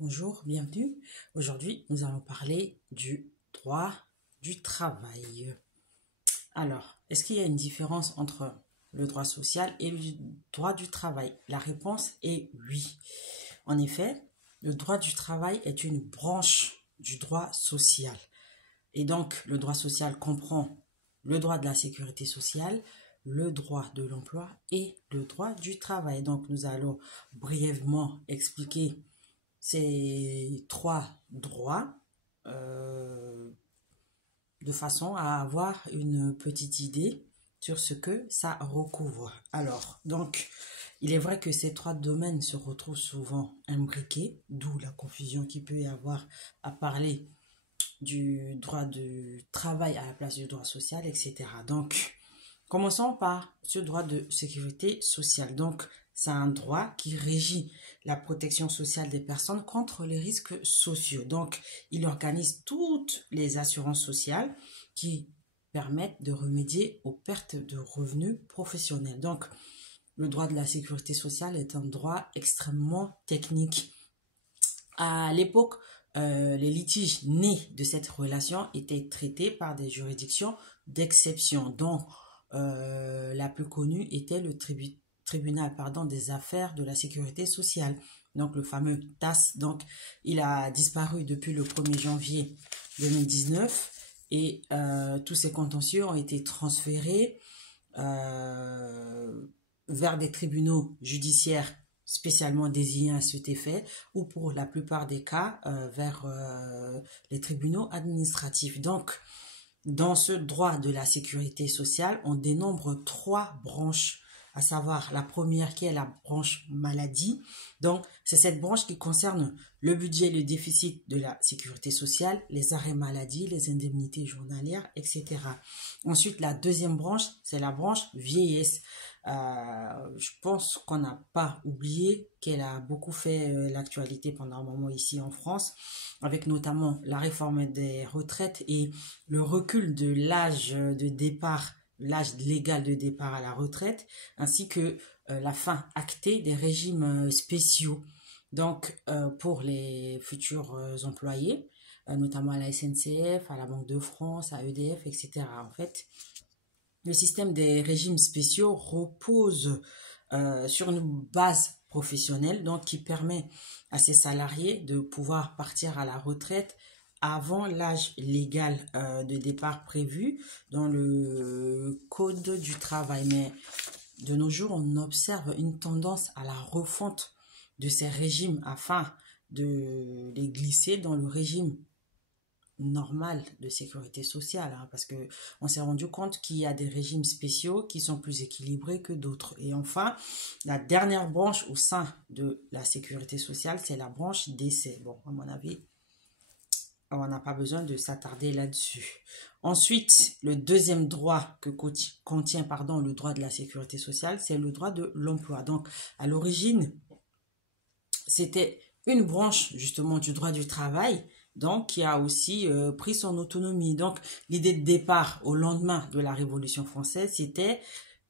Bonjour, bienvenue. Aujourd'hui, nous allons parler du droit du travail. Alors, est-ce qu'il y a une différence entre le droit social et le droit du travail? La réponse est oui. En effet, le droit du travail est une branche du droit social. Et donc, le droit social comprend le droit de la sécurité sociale, le droit de l'emploi et le droit du travail. Donc, nous allons brièvement expliquer ces trois droits euh, de façon à avoir une petite idée sur ce que ça recouvre. Alors, donc, il est vrai que ces trois domaines se retrouvent souvent imbriqués, d'où la confusion qu'il peut y avoir à parler du droit du travail à la place du droit social, etc. Donc, commençons par ce droit de sécurité sociale. Donc, c'est un droit qui régit la protection sociale des personnes contre les risques sociaux. Donc, il organise toutes les assurances sociales qui permettent de remédier aux pertes de revenus professionnels. Donc, le droit de la sécurité sociale est un droit extrêmement technique. À l'époque, les litiges nés de cette relation étaient traités par des juridictions d'exception, dont la plus connue était le tribunal des affaires de la sécurité sociale, donc le fameux TAS. Donc, il a disparu depuis le 1er janvier 2019 et tous ces contentieux ont été transférés vers des tribunaux judiciaires spécialement désignés à cet effet, ou pour la plupart des cas vers les tribunaux administratifs. Donc, dans ce droit de la sécurité sociale, on dénombre trois branches, à savoir la première qui est la branche maladie. Donc, c'est cette branche qui concerne le budget et le déficit de la sécurité sociale, les arrêts maladie, les indemnités journalières, etc. Ensuite, la deuxième branche, c'est la branche vieillesse. Je pense qu'on n'a pas oublié qu'elle a beaucoup fait l'actualité pendant un moment ici en France, avec notamment la réforme des retraites et le recul de l'âge de départ, l'âge légal de départ à la retraite, ainsi que la fin actée des régimes spéciaux. Donc, pour les futurs employés, notamment à la SNCF, à la Banque de France, à EDF, etc. En fait, le système des régimes spéciaux repose sur une base professionnelle, donc qui permet à ces salariés de pouvoir partir à la retraite avant l'âge légal de départ prévu dans le Code du travail. Mais de nos jours, on observe une tendance à la refonte de ces régimes afin de les glisser dans le régime normal de sécurité sociale, hein, parce que on s'est rendu compte qu'il y a des régimes spéciaux qui sont plus équilibrés que d'autres. Et enfin, la dernière branche au sein de la sécurité sociale, c'est la branche décès. Bon, à mon avis, on n'a pas besoin de s'attarder là-dessus. Ensuite, le deuxième droit que contient le droit de la sécurité sociale, c'est le droit de l'emploi. Donc, à l'origine, c'était une branche justement du droit du travail, donc qui a aussi pris son autonomie. Donc l'idée de départ au lendemain de la Révolution française, c'était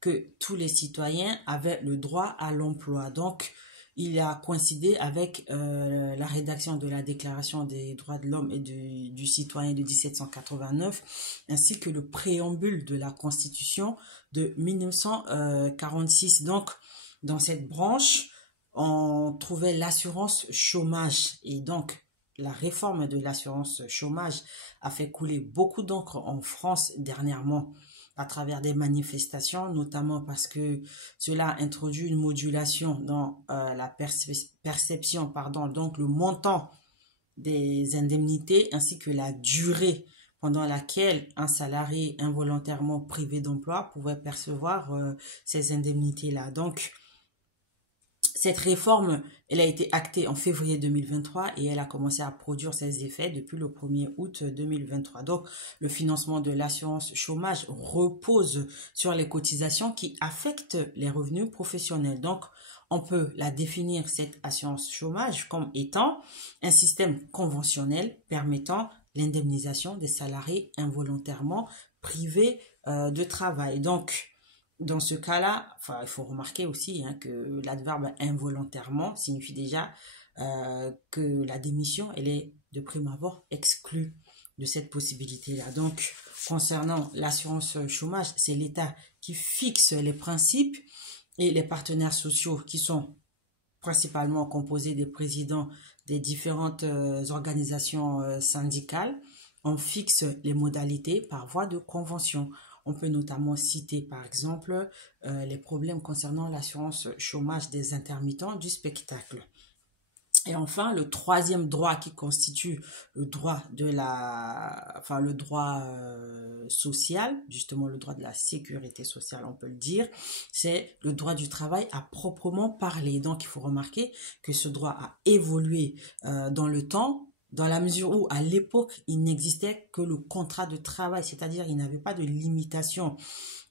que tous les citoyens avaient le droit à l'emploi. Donc il a coïncidé avec la rédaction de la Déclaration des droits de l'homme et du citoyen de 1789, ainsi que le préambule de la Constitution de 1946. Donc dans cette branche, on trouvait l'assurance chômage. Et donc, la réforme de l'assurance chômage a fait couler beaucoup d'encre en France dernièrement à travers des manifestations, notamment parce que cela introduit une modulation dans la perception, donc le montant des indemnités ainsi que la durée pendant laquelle un salarié involontairement privé d'emploi pouvait percevoir ces indemnités-là. Donc, cette réforme, elle a été actée en février 2023 et elle a commencé à produire ses effets depuis le 1er août 2023. Donc, le financement de l'assurance chômage repose sur les cotisations qui affectent les revenus professionnels. Donc, on peut la définir, cette assurance chômage, comme étant un système conventionnel permettant l'indemnisation des salariés involontairement privés de travail. Donc, dans ce cas-là, il faut remarquer aussi que l'adverbe involontairement signifie déjà que la démission, elle est de prime abord exclue de cette possibilité-là. Donc, concernant l'assurance chômage, c'est l'État qui fixe les principes et les partenaires sociaux qui sont principalement composés des présidents des différentes organisations syndicales. On fixe les modalités par voie de convention. On peut notamment citer par exemple les problèmes concernant l'assurance chômage des intermittents du spectacle. Et enfin, le troisième droit qui constitue le droit de le droit social, justement le droit de la sécurité sociale, on peut le dire, c'est le droit du travail à proprement parler. Donc, il faut remarquer que ce droit a évolué dans le temps, dans la mesure où, à l'époque, il n'existait que le contrat de travail, c'est-à-dire il n'avait pas de limitation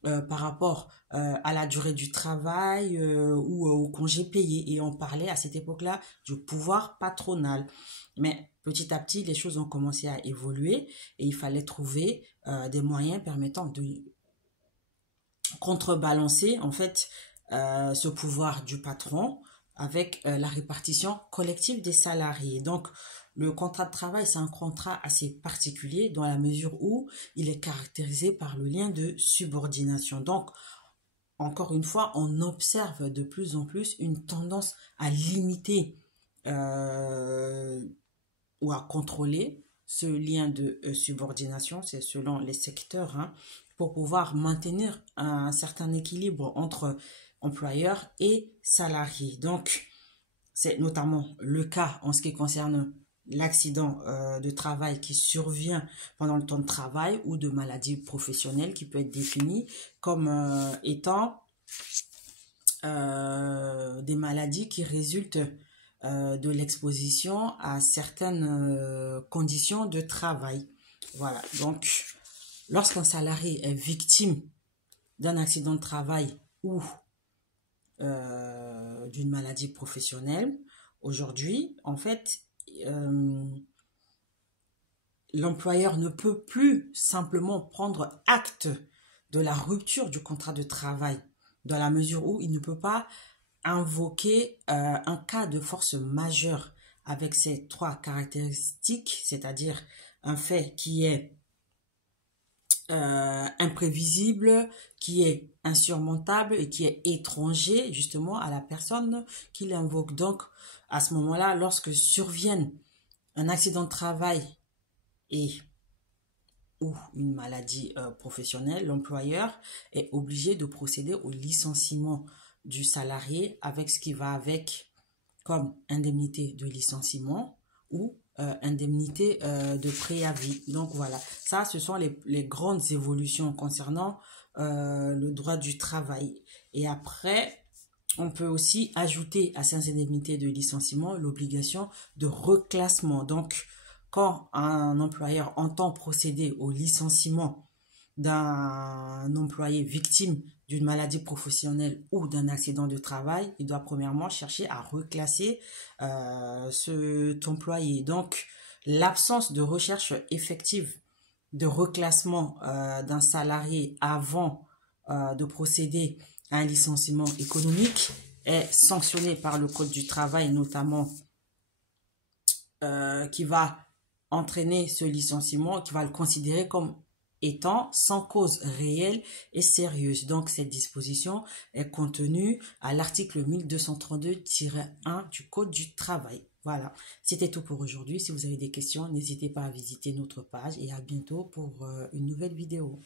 par rapport à la durée du travail ou au congé payé. Et on parlait à cette époque-là du pouvoir patronal. Mais petit à petit, les choses ont commencé à évoluer et il fallait trouver des moyens permettant de contrebalancer en fait ce pouvoir du patron avec la répartition collective des salariés. Donc, le contrat de travail, c'est un contrat assez particulier dans la mesure où il est caractérisé par le lien de subordination. Donc, encore une fois, on observe de plus en plus une tendance à limiter ou à contrôler ce lien de subordination, c'est selon les secteurs, hein, pour pouvoir maintenir un certain équilibre entre employeurs et salariés. Donc, c'est notamment le cas en ce qui concerne l'accident de travail qui survient pendant le temps de travail ou de maladie professionnelle qui peut être définie comme étant des maladies qui résultent de l'exposition à certaines conditions de travail. Voilà, donc lorsqu'un salarié est victime d'un accident de travail ou d'une maladie professionnelle, aujourd'hui, en fait, l'employeur ne peut plus simplement prendre acte de la rupture du contrat de travail, dans la mesure où il ne peut pas invoquer un cas de force majeure avec ces trois caractéristiques, c'est-à-dire un fait qui est imprévisible, qui est insurmontable et qui est étranger justement à la personne qui l'invoque. Donc, à ce moment-là, lorsque survienne un accident de travail ou une maladie professionnelle, l'employeur est obligé de procéder au licenciement du salarié avec ce qui va avec comme indemnité de licenciement ou indemnité de préavis. Donc voilà, ça ce sont les grandes évolutions concernant le droit du travail. Et après, on peut aussi ajouter à ces indemnités de licenciement l'obligation de reclassement. Donc, quand un employeur entend procéder au licenciement d'un employé victime d'une maladie professionnelle ou d'un accident de travail, il doit premièrement chercher à reclasser cet employé. Donc, l'absence de recherche effective de reclassement d'un salarié avant de procéder à un licenciement économique est sanctionnée par le Code du travail, notamment qui va entraîner ce licenciement, qui va le considérer comme étant sans cause réelle et sérieuse. Donc, cette disposition est contenue à l'article 1232-1 du Code du travail. Voilà, c'était tout pour aujourd'hui. Si vous avez des questions, n'hésitez pas à visiter notre page et à bientôt pour une nouvelle vidéo.